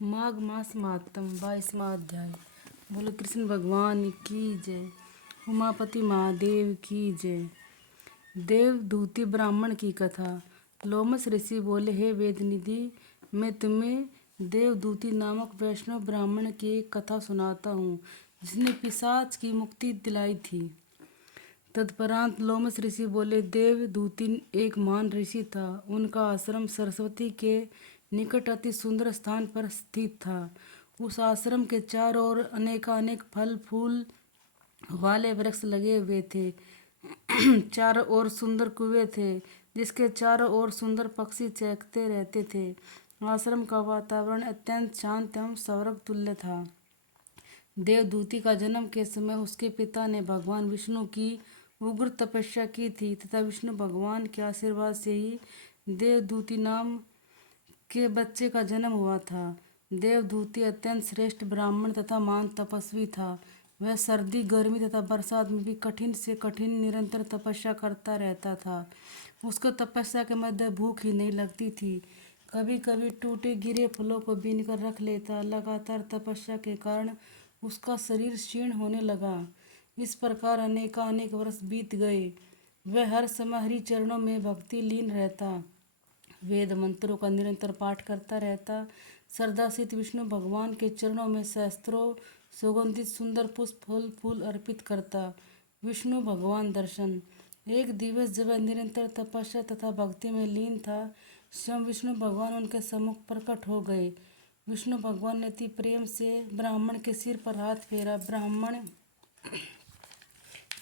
माघ मास महात्म 22वां अध्याय। बोलो कृष्ण भगवान की जय। उमापति महादेव की जय। देवदूती ब्राह्मण की कथा। लोमस ऋषि बोले, हे वेदनिधि, मैं तुम्हें देवदूती नामक वैष्णव ब्राह्मण की एक कथा सुनाता हूँ, जिसने पिशाच की मुक्ति दिलाई थी। तत्परांत लोमस ऋषि बोले, देवदूती एक महान ऋषि था। उनका आश्रम सरस्वती के निकट अति सुंदर स्थान पर स्थित था। उस आश्रम के चारों ओर अनेकानेक फल फूल वाले वृक्ष लगे हुए थे। चारों ओर सुंदर कुएं थे, जिसके चारों ओर सुंदर पक्षी चहकते रहते थे। आश्रम का वातावरण अत्यंत शांत एवं स्वर्ग तुल्य था। देवदूती का जन्म के समय उसके पिता ने भगवान विष्णु की उग्र तपस्या की थी तथा विष्णु भगवान के आशीर्वाद से ही देवदूती नाम के बच्चे का जन्म हुआ था। देवदूती अत्यंत श्रेष्ठ ब्राह्मण तथा महान तपस्वी था। वह सर्दी, गर्मी तथा बरसात में भी कठिन से कठिन निरंतर तपस्या करता रहता था। उसको तपस्या के मध्य भूख ही नहीं लगती थी। कभी कभी टूटे गिरे फलों को बीनकर रख लेता। लगातार तपस्या के कारण उसका शरीर क्षीण होने लगा। इस प्रकार अनेकानेक वर्ष बीत गए। वह हर समय हरि चरणों में भक्ति लीन रहता। वेद मंत्रों का निरंतर पाठ करता रहता। श्रद्धा सहित विष्णु भगवान के चरणों में सहस्त्रों सुगंधित सुंदर पुष्प फल फूल अर्पित करता। विष्णु भगवान दर्शन। एक दिवस जब वह निरंतर तपस्या तथा भक्ति में लीन था, स्वयं विष्णु भगवान उनके सम्मुख प्रकट हो गए। विष्णु भगवान ने अति प्रेम से ब्राह्मण के सिर पर हाथ फेरा। ब्राह्मण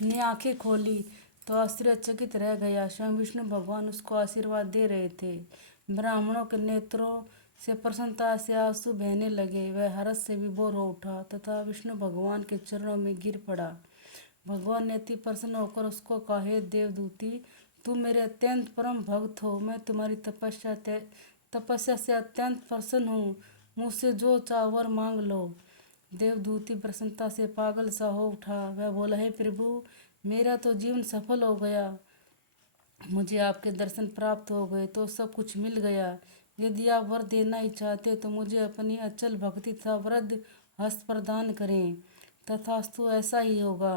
ने आंखें खोली तो आश्चर्यचकित रह गया। स्वयं विष्णु भगवान उसको आशीर्वाद दे रहे थे। ब्राह्मणों के नेत्रों से प्रसन्नता से आंसू बहने लगे। वह हर्ष से विभोर हो उठा तथा विष्णु भगवान के चरणों में गिर पड़ा। भगवान ने अति प्रसन्न होकर उसको कहा, हे देवदूती, तुम मेरे अत्यंत परम भक्त हो। मैं तुम्हारी तपस्या से अत्यंत प्रसन्न हूँ। मुझसे जो चाहो वर मांग लो। देवदूती प्रसन्नता से पागल सा हो उठा। वह बोला, हे प्रभु, मेरा तो जीवन सफल हो गया। मुझे आपके दर्शन प्राप्त हो गए तो सब कुछ मिल गया। यदि आप वर देना ही चाहते तो मुझे अपनी अचल भक्ति तथा वृद्ध हस्त प्रदान करें। तथास्तु ऐसा ही होगा,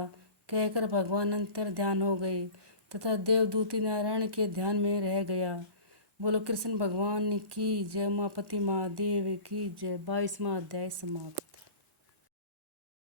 कहकर भगवान अंतर ध्यान हो गए तथा देवदूती नारायण के ध्यान में रह गया। बोलो कृष्ण भगवान की जय। उमापति महादेव की जय। 22वां अध्याय समाप्त।